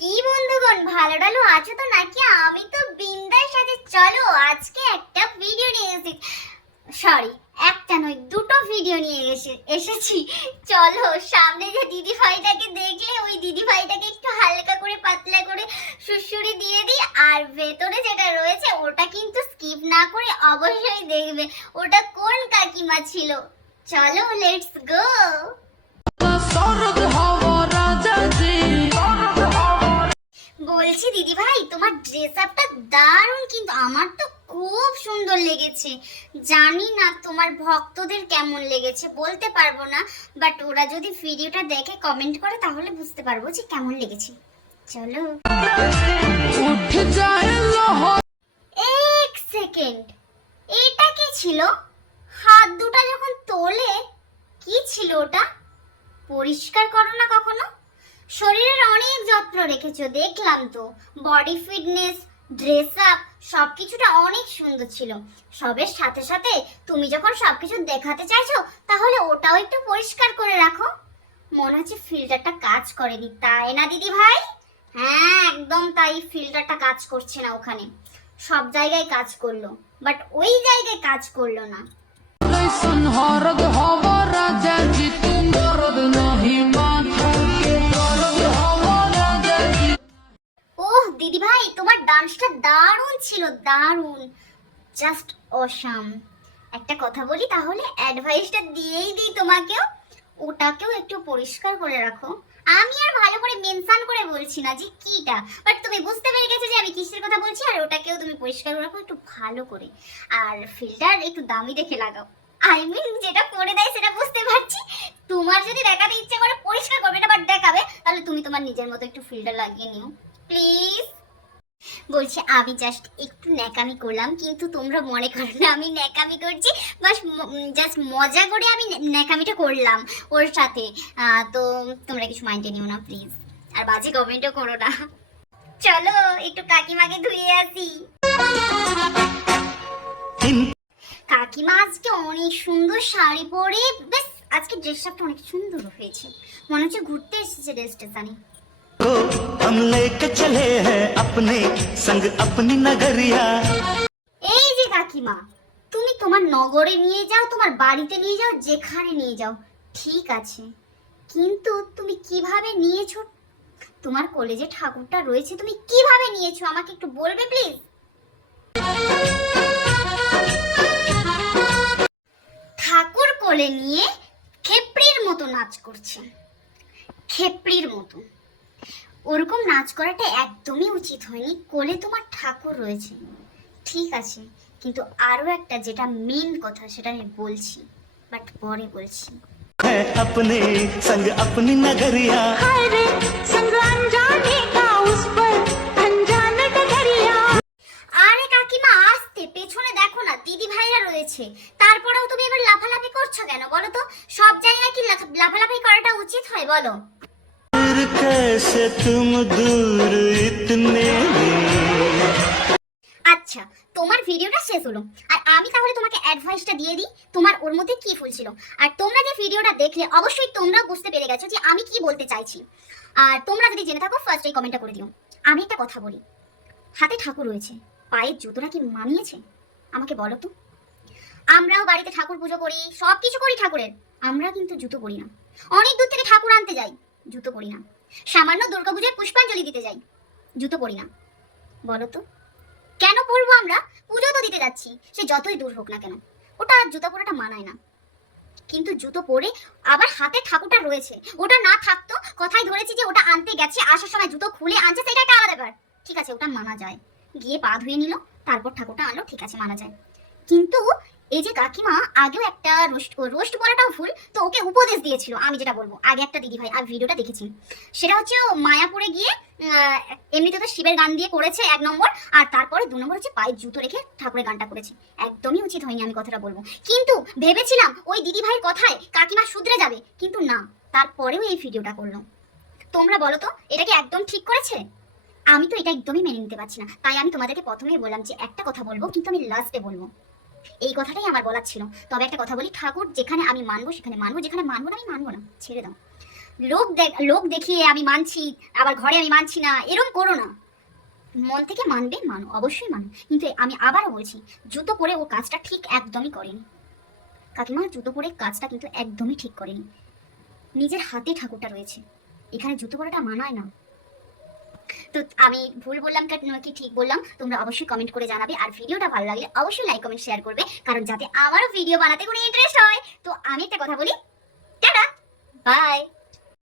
কি বন্ধুগণ ভালো টালো আছো তো নাকি? আমি তো বিন্দার সাথে চলো আজকে একটা ভিডিও নিয়ে এসেছি। সরি একটা নয়, দুটো ভিডিও নিয়ে এসে, এসেছি। চলো, সামনে যে দিদি ভাইটাকে দেখলে, ওই দিদি ভাইটাকে একটু হালকা করে পাতলা করে সুসুরি দিয়ে দিই। আর ভেতরে যেটা রয়েছে, ওটা কিন্তু স্কিপ না করে অবশ্যই দেখবে। ওটা কোন কাকিমা ছিল? চলো লেটস গো ড্রেস দারুণ, কিন্তু আমার তো খুব সুন্দর লেগেছে। জানি না তোমার ভক্তদের কেমন লেগেছে, বলতে পারব না বাট ওরা যদি ভিডিওটা দেখে কমেন্ট করে, তাহলে বুঝতে পারব যে কেমন লেগেছে। চলো। এক সেকেন্ড এটা কি ছিল? হাত দুটো যখন তোলে, কি ছিল ওটা? পরিষ্কার করো না কখনো? শরীরের অনেক যত্ন রেখেছো, দেখলাম তো। বডি ফিটনেস ড্রেস আপ সবকিছুটা অনেক সুন্দর ছিল। সবের সাথে সাথে তুমি যখন সবকিছু দেখাতে চাইছো, তাহলে ওটাও একটু পরিষ্কার করে রাখো। মনে হচ্ছে ফিল্টারটা কাজ করেনি। তাই না, দিদি ভাই? হ্যাঁ একদম তাই। ফিল্টারটা কাজ করছে না ওখানে। সব জায়গায় কাজ করল। বাট ওই জায়গায় কাজ করল না। হরদ হব রাজা জি তোমার নহি মাথাকে দিদি ভাই তোমার ডান্সটা দারুণ ছিল, দারুণ। জাস্ট অসাম একটা কথা বলি, তাহলে অ্যাডভাইসটা দিয়েই দিই তোমাকেও। ওটাকেও একটু পরিষ্কার করে রাখো। আমি আর ভালো করে মেনশন করে বলছি না যে কিটা। বাট তুমি বুঝতে পেরে গেছো যে আমি কিসের কথা বলছি, আর ওটাকেও তুমি পরিষ্কার করে রাখো একটু ভালো করে। আর ফিল্টার একটু দামি দেখে লাগাও। আই মিন যেটা করে দেয় সেটা বুঝতে পারছি। তোমার যদি দেখাতে ইচ্ছে করে পরিষ্কার করবে এটা বাট দেখাবে, তাহলে তুমি তোমার নিজের মতো একটু ফিল্টার লাগিয়ে নিও। প্লিজ। বলছি, আমি জাস্ট একটু ন্যাকামি করলাম, কিন্তু তোমরা মনে করো না, আমি ন্যাকামি করছি, বাস জাস্ট মজা করে আমি ন্যা- ন্যাকামিটা করলাম ওর সাথে। তো তোমরা কিছু মাইন্ডে নিও না, প্লিজ। আর বাজে কমেন্টও করো না। চলো, একটু কাকিমাকে ধুয়ে আসি। কাকিমা আজকে অনেক সুন্দর শাড়ি পরে বেশ আজকে ড্রেসটা অনেক সুন্দর হয়েছে। মনে হচ্ছে ঘুরতে এসেছে স্টেশনে को हम लेके चले हैं अपने संग अपनी नगरिया এই যে কাকিমা তুমি তোমার নগরে নিয়ে যাও তোমার বাড়িতে নিয়ে যাও যেখানে নিয়ে যাও ঠিক আছে কিন্তু তুমি কিভাবে নিয়েছো তোমার কলেজে ঠাকুরটা রয়েছে তুমি কিভাবে নিয়েছো আমাকে একটু বলবে প্লিজ ঠাকুর কোলে নিয়ে খেপড়ির মতো নাচ করছে খেপড়ির মতো ওরকম নাচ করাটা একদমই উচিত হয়নি কোলে তোমার ঠাকুর রয়েছে ঠিক আছে কিন্তু আরও একটা যেটা মেন কথা সেটা আমি বলছি বাট পরে বলছি है अपने संग अपनी नगरिया আরে কাকিমা আসতে পেছনে দেখো না দিদি ভাইরা রয়েছে তারপরেও তুমি এবার লাফালাফি করছো কেন বলো তো সব জায়গায় কি লাফ- লাফালাফি করাটা উচিত হয় বলো फिर कैसे तुम दूर इतने আচ্ছা তোমার ভিডিওটা শেষ হলো আর আমি তাহলে তোমাকে অ্যাডভাইসটা দিয়ে দিই তোমার ওর মধ্যে কি ফুল ছিল আর তোমরা যে ভিডিওটা দেখলে অবশ্যই তোমরা বুঝতে পেরে গেছো যে আমি কি বলতে চাইছি আর তোমরা যদি জেনে থাকো ফার্স্ট এই কমেন্টটা করে দিও আমি একটা কথা বলি হাতে ঠাকুর রয়েছে পায়ের জুতোটা কি মানিয়েছে আমাকে বলো তো আমরাও বাড়িতে ঠাকুর পুজো করি সব কিছু করি ঠাকুরের আমরা কিন্তু জুতো পরি না অনেক দূর থেকে ঠাকুর আনতে যাই জুতো পরি না। সামান্য দুর্গাপুজোয় পুষ্পাঞ্জলি দিতে যাই। জুতো পরি না। বলো তো কেন পরবো আমরা? পুজো তো দিতে যাচ্ছি। সে যতই দূর হোক না কেন। ওটা জুতো পরাটা মানায় না। কিন্তু জুতো পরে আবার হাতে ঠাকুরটা রয়েছে। ওটা না থাকতো, কথাই ধরেছি যে ওটা আনতে গেছে, আসার সময় জুতো খুলে আনছে, সেটা একটা আলাদা ব্যাপার। ঠিক আছে, ওটা মানা যায়। গিয়ে পা ধুয়ে নিল, তারপর ঠাকুরটা আনলো, ঠিক আছে, মানা যায়। কিন্তু এই যে কাকিমা, আগেও একটা রোস্ট রোস্ট বলাটাও ভুল, তো ওকে উপদেশ দিয়েছিল, আমি যেটা বলব। আগে একটা দিদি ভাই, আর ভিডিওটা দেখেছি। সেটা হচ্ছে মায়াপুরে গিয়ে এমনিতে তো শিবের গান দিয়ে করেছে এক নম্বর, আর তারপরে দু নম্বর হচ্ছে পায়ের জুতো রেখে ঠাকুরের গানটা করেছে। একদমই উচিত হয়নি আমি কথাটা বলব। কিন্তু ভেবেছিলাম ওই দিদি ভাইয়ের কথায় কাকিমা শুধরে যাবে, কিন্তু না, তারপরেও এই ভিডিওটা করল। তোমরা বলো তো, এটা কি একদম ঠিক করেছে? আমি তো এটা একদমই মেনে নিতে পারছি না। তাই আমি তোমাদেরকে প্রথমেই বললাম যে একটা কথা বলব, কিন্তু আমি লাস্টে বলব। এই কথাটাই আমার বলার ছিল। তবে একটা কথা বলি, ঠাকুর যেখানে আমি মানবো সেখানে মানবো, যেখানে মানবো না আমি মানবো না, ছেড়ে দাও। লোক লোক দেখিয়ে আমি মানছি, আবার ঘরে আমি মানছি না এরকম করো না। মন থেকে মানবে, মানো, অবশ্যই মানো। কিন্তু আমি আবারও বলছি, জুতো পরে ও কাজটা ঠিক একদমই করেনি। কাকিমা, জুতো পরে কাজটা কিন্তু একদমই ঠিক করেনি। নিজের হাতে ঠাকুরটা রয়েছে। এখানে জুতো পরাটা মানায় না। তো আমি ভুল বললাম কা- ঠিক বললাম? তোমরা অবশ্যই কমেন্ট করে জানাবে। আর ভিডিওটা ভালো লাগলে অবশ্যই লাইক কমেন্ট শেয়ার করবে, কারণ যাতে আমারও ভিডিও বানাতে কোনো ইন্টারেস্ট হয়। তো আমি একটা কথা বলি, টাটা! বাই